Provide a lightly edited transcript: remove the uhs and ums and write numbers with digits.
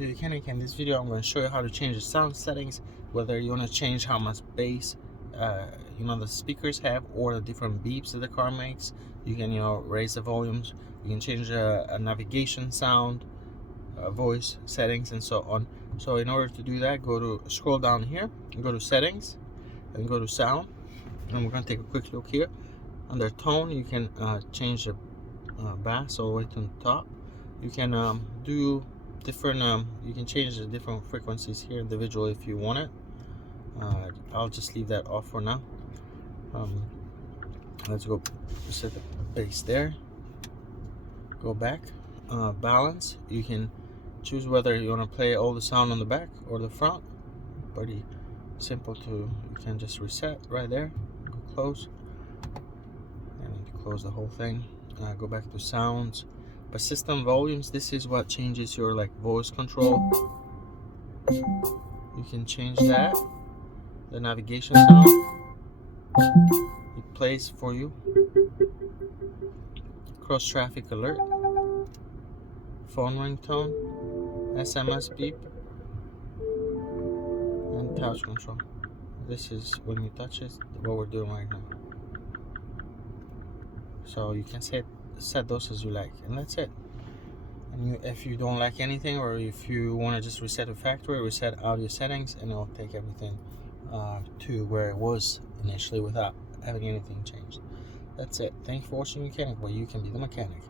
to Mechanic. In this video I'm going to show you how to change the sound settings, whether you want to change how much bass the speakers have, or the different beeps that the car makes. You can raise the volumes, you can change a navigation sound, voice settings, and so on. So in order to do that, scroll down here and go to settings and go to sound, and we're going to take a quick look here. Under tone, you can change the bass all the way to the top. You can do different you can change the different frequencies here individually if you want it. I'll just leave that off for now. Let's go set the bass there, go back, balance. You can choose whether you want to play all the sound on the back or the front. Pretty simple you can just reset right there. Go close, and close the whole thing. Go back to sounds. But system volumes, this is what changes your voice control. You can change that. The navigation sound, it plays for you. Cross traffic alert, phone ringtone, SMS beep, and touch control. This is when you touch it, what we're doing right now. So you can set those as you like, and that's it. And if you don't like anything, or if you want to just reset the factory, reset audio settings, and it'll take everything to where it was initially without having anything changed. That's it. Thanks for watching Mechanic, where you can be the mechanic.